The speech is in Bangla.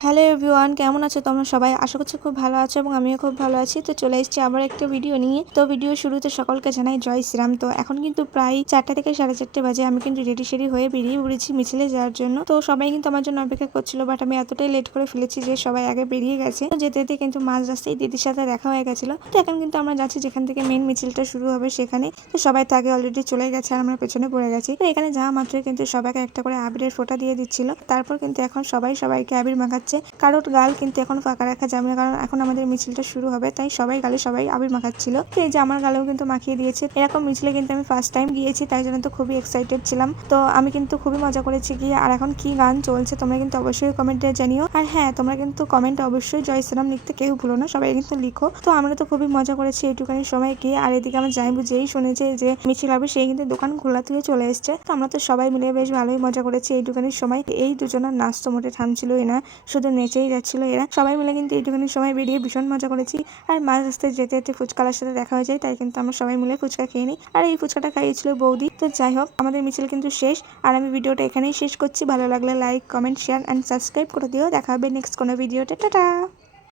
হ্যালো এভরিওয়ান, কেমন আছো তোমরা সবাই? আশা করছি খুব ভালো আছো এবং আমিও খুব ভালো আছি। তো চলে এসেছি আবার একটা ভিডিও নিয়ে। তো ভিডিও শুরুতে সকলকে জানাই জয় শ্রীরাম। তো এখন কিন্তু প্রায় 4টা থেকে 4:30 বাজে। আমি কিন্তু রেডি সেডি হয়ে বেরিয়ে পড়েছি মিছিলে যাওয়ার জন্য। তো সবাই কিন্তু আমার জন্য অপেক্ষা করছিল, বাট আমি এতটাই লেট করে ফেলেছি যে সবাই আগে বেরিয়ে গেছে। তো যেতে যেতে কিন্তু মাঝ রাস্তায় দিদির সাথে দেখা হয়ে গেছিল। তো এখন কিন্তু আমরা যাচ্ছি যেখান থেকে মেন মিছিলটা শুরু হবে সেখানে। তো সবাই তো আগে অলরেডি চলে গেছে আর আমরা পেছনে পড়ে গেছি। তো এখানে যাওয়া মাত্রই কিন্তু সবাইকে একটা করে আবিরের ফোঁটা দিয়ে দিচ্ছিল। তারপর কিন্তু এখন সবাই সবাইকে আবির মাখাচ্ছে। কারোর গাল কিন্তু এখন ফাঁকা রাখা যাবে না, কারণ এখন আমাদের মিছিলটা শুরু হবে, তাই সবাই গালে সবাই আবির মাখাচ্ছিল। তো এই যে আমার গালেও কিন্তু মাখিয়ে দিয়েছে। এরকম মিছিলে কিন্তু আমি ফার্স্ট টাইম গিয়েছি, তাই জন্য তো খুবই এক্সাইটেড ছিলাম। তো আমি কিন্তু খুবই মজা করেছি গিয়ে। আর এখন কি গান চলছে তোমরা কিন্তু অবশ্যই কমেন্টে জানিও। আর হ্যাঁ, তোমরা কিন্তু কমেন্টে অবশ্যই জয় শ্রীরাম লিখতে কেউ ভুলো না, সবাই কিন্তু লিখো। তো আমরা তো খুবই মজা করেছি এইটুখানি সময় গিয়ে। আর এদিকে আমার জামাইবু যেই শুনেছে যে মিছিল হবে সেই কিন্তু দোকান খোলা থেকে চলে এসছে। তো আমরা তো সবাই মিলে বেশ ভালোই মজা করেছি এইটুখানি সময়। এই দুজনের নাচ তো মোটে থামছিলই না, শুধু নেচেই যাচ্ছিল এরা। সবাই মিলে কিন্তু এইটুখানি সময় বেরিয়ে ভীষণ মজা করেছি। আর মাঝ রাস্তায় যেতে যেতে ফুচকালার সাথে দেখা হয়ে যায়, তাই কিন্তু আমরা সবাই মিলে ফুচকা খেয়ে নিই। আর এই ফুচকাটা খাইয়েছিল বৌদি। তো যাই হোক, আমাদের মিছিল কিন্তু শেষ। আর আমি ভিডিওটা এখানেই শেষ করছি। ভালো লাগলে like, comment, share and subscribe করে দিও। দেখা হবে নেক্সট কোনো ভিডিওতে। টাটা।